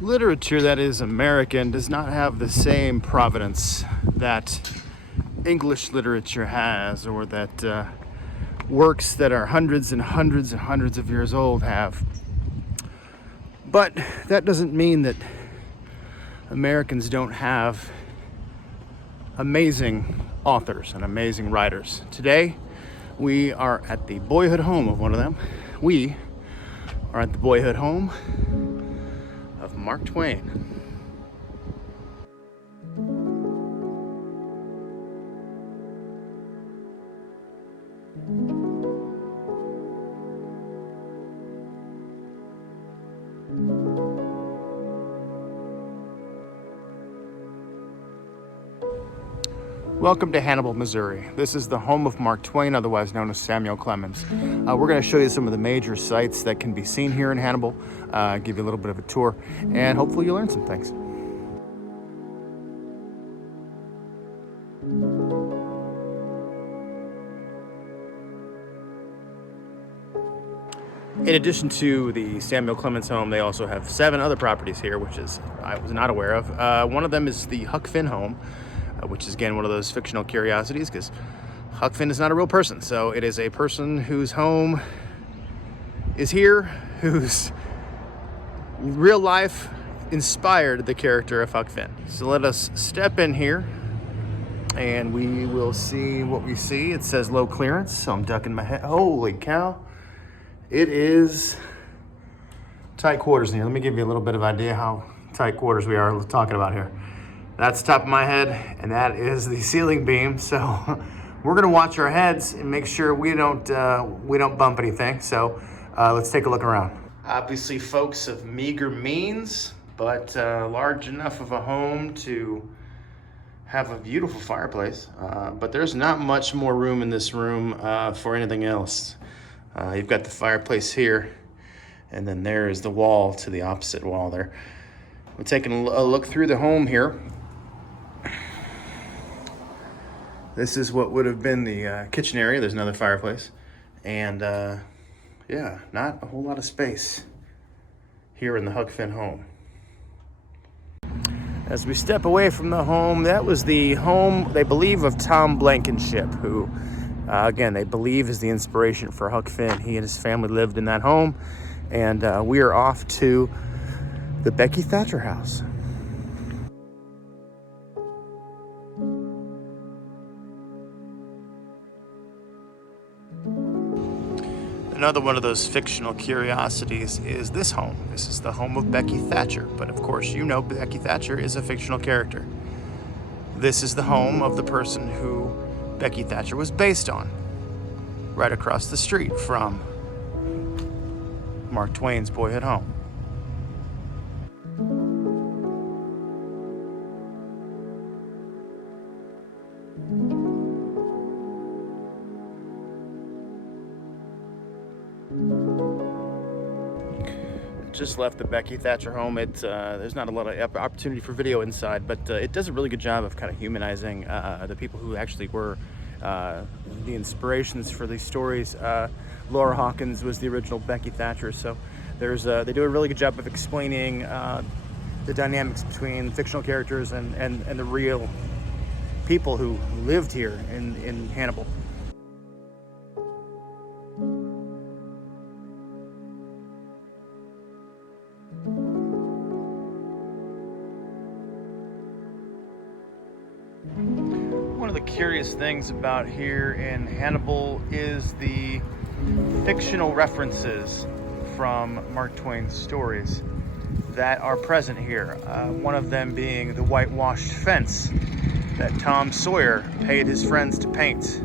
Literature that is American does not have the same provenance that English literature has, or that works that are hundreds and hundreds and hundreds of years old have. But that doesn't mean that Americans don't have amazing authors and amazing writers. Today, we are at the boyhood home of one of them. We are at the boyhood home of Mark Twain. Welcome to Hannibal, Missouri. This is the home of Mark Twain, otherwise known as Samuel Clemens. We're going to show you some of the major sites that can be seen here in Hannibal, give you a little bit of a tour, and hopefully you'll learn some things. In addition to the Samuel Clemens home, they also have 7 other properties here, which I was not aware of. One of them is the Huck Finn home, which is again one of those fictional curiosities, because Huck Finn is not a real person. So it is a person whose home is here, whose real life inspired the character of Huck Finn. So let us step in here and we will see what we see. It says low clearance, so I'm ducking my head. Holy cow. It is tight quarters in here. Let me give you a little bit of idea how tight quarters we are talking about here. That's the top of my head, and that is the ceiling beam. So we're gonna watch our heads and make sure we don't bump anything. So let's take a look around. Obviously, folks of meager means, but large enough of a home to have a beautiful fireplace. But there's not much more room in this room for anything else. You've got the fireplace here, and then there is the wall to the opposite wall there. We're taking a look through the home here. This is what would have been the kitchen area. There's another fireplace. And yeah, not a whole lot of space here in the Huck Finn home. As we step away from the home, that was the home, they believe, of Tom Blankenship, who, again, they believe is the inspiration for Huck Finn. He and his family lived in that home. And we are off to the Becky Thatcher house. Another one of those fictional curiosities is this home. This is the home of Becky Thatcher, but of course you know Becky Thatcher is a fictional character. This is the home of the person who Becky Thatcher was based on, right across the street from Mark Twain's boyhood home. Just left the Becky Thatcher home. There's not a lot of opportunity for video inside, but it does a really good job of kind of humanizing the people who actually were the inspirations for these stories. Laura Hawkins was the original Becky Thatcher, so they do a really good job of explaining the dynamics between fictional characters and the real people who lived here in Hannibal. One of the curious things about here in Hannibal is the fictional references from Mark Twain's stories that are present here. One of them being the whitewashed fence that Tom Sawyer paid his friends to paint